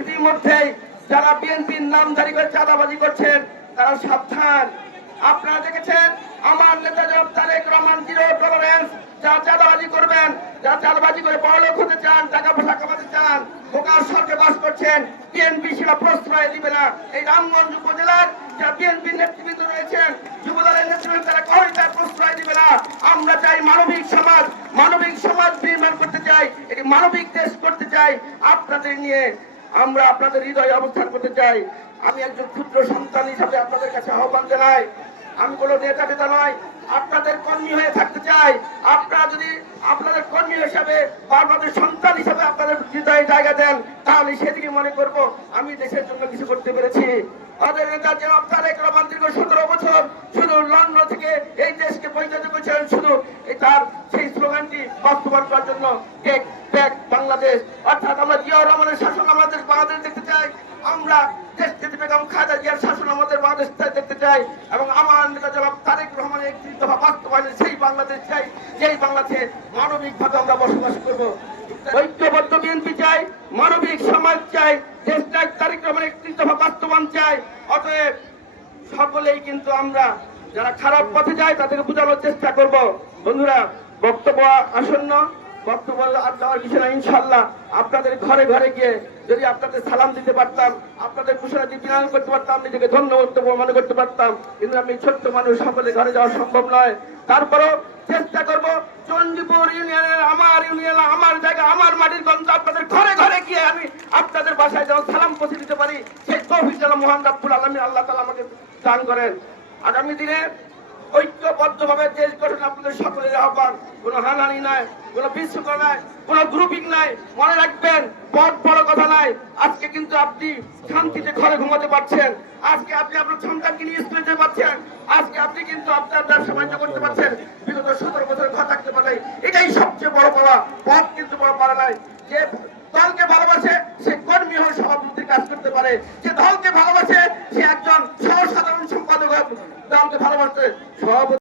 ইতিমধ্যেই যারা বিএনপির নামধারী করে চাঁদাবাজি করছেন তারা সাবধান। আপনারা দেখেছেন আমার নেতা জনাব তারেক রহমান জিরো টলারেন্স। যারা চাঁদাবাজি করবেন, যারা চাঁদাবাজি করে বড়লোক হতে চান, টাকা পয়সা কামাতে চান, বোকার স্বর্গে বাস করছেন, বিএনপি সেটা প্রশ্রয় দিবে না। এই রামগঞ্জ উপজেলার যারা বিএনপির নেতৃবৃন্দ রয়েছেন, যুবদলের নেতৃবৃন্দ, তারা কখনোই তার প্রশ্রয় দিবে না। আমরা চাই মানবিক সমাজ, মানবিক সমাজ নির্মাণ করতে চাই, এটি মানবিক দেশ করতে চাই। আপনাদের নিয়ে আমরা আপনাদের হৃদয়ে অবস্থান করতে চাই। আমি একজন ক্ষুদ্র সন্তান হিসাবে আপনাদের কাছে আহ্বান জানাই। আমি কোনো নেতা নয়, আপনাদের কর্মী হয়ে থাকতে চাই। আপনারা যদি আপনাদের কর্মী হিসাবে বা আপনাদের সন্তান হিসাবে আপনাদের হৃদয়ে জায়গা দেন, তাহলে সেদিকে মনে করব আমি দেশের জন্য কিছু করতে পেরেছি। আমাদের নেতা জনাব তারেক রহমান দীর্ঘ 17 বছর শুধু লন্ডন থেকে এই দেশকে পরিচালিত করেছিলেন, শুধু তার সেই স্লোগানটি বাস্তবায়ন করার জন্য টেক ব্যাক বাংলাদেশ। অর্থাৎ আমরা জিয়াউর রহমানের শাসন আমাদের বাংলাদেশ দেখতে চাই, আমরা দেশনেত্রী বেগম খালেদা জিয়ার শাসন আমাদের বাংলাদেশ দেখতে চাই, এবং আমার নেতা জনাব তারেক রহমানের একটি দফা বাস্তবায়নের সেই বাংলাদেশ চাই, যেই বাংলাদেশে মানবিকভাবে আমরা বসবাস করব। ঐক্যবদ্ধ বিএনপি চাই, মানবিক সমাজ চাই, দেশ চাই, তারেক রহমানের একটি দফা বাস্তবায়ন চাই। অতএব সকলেই কিন্তু আমরা যারা খারাপ পথে যায় তাদেরকে বোঝানোর চেষ্টা করব। বন্ধুরা, বক্তব্য আসন্ন, বক্তব্য আর দেওয়ার কিছু না। ইনশাল্লাহ আপনাদের ঘরে ঘরে গিয়ে যদি আপনাদের সালাম দিতে পারতাম, আপনাদের কুশলাদি বিনয় করতে পারতাম, নিজেকে ধন্যবাদ মনে করতে পারতাম, কিন্তু আমি ছোট্ট মানুষ, সকলে ঘরে যাওয়া সম্ভব নয়। তারপরও চেষ্টা করব চণ্ডীপুর ইউনিয়নের আমার ইউনিয়ন, আমার জায়গা, আমার মাটির গন্ধ, আপনাদের ঘরে ঘরে গিয়ে আমি আপনাদের বাসায় যেন সালাম পৌঁছে দিতে পারি, সেই তৌফিক যেন মহান রাব্বুল আলামিন আল্লাহ তাআলা আমাকে দান করেন। আগামী দিনে ঐক্যবদ্ধভাবে দেশ গঠন আপনাদের সকলের আহ্বান। কোনো হানাহানি নাই, কোনো বিশৃঙ্খলা নাই, কোনো গ্রুপিং নাই। মনে রাখবেন, বড় কথা নাই। আজকে কিন্তু আপনি শান্তিতে ঘরে ঘুমাতে পারছেন, আজকে আপনি আপনার সন্তানকে নিয়ে স্কুলে যেতে পারছেন, আজকে আপনি কিন্তু আপনার ব্যবসা বাণিজ্য করতে পারছেন। বিগত 17 বছর ঘর থাকতে পারে, এটাই সবচেয়ে বড় পাওয়া। পথ কিন্তু বড় পারা নাই। যে দলকে ভালোবাসে সে কর্মী হয়ে সভাপতির কাজ করতে পারে, যে দলকে ভালোবাসে সে একজন সহ সাধারণ সম্পাদক দলকে ভালোবাসতে সভাপতি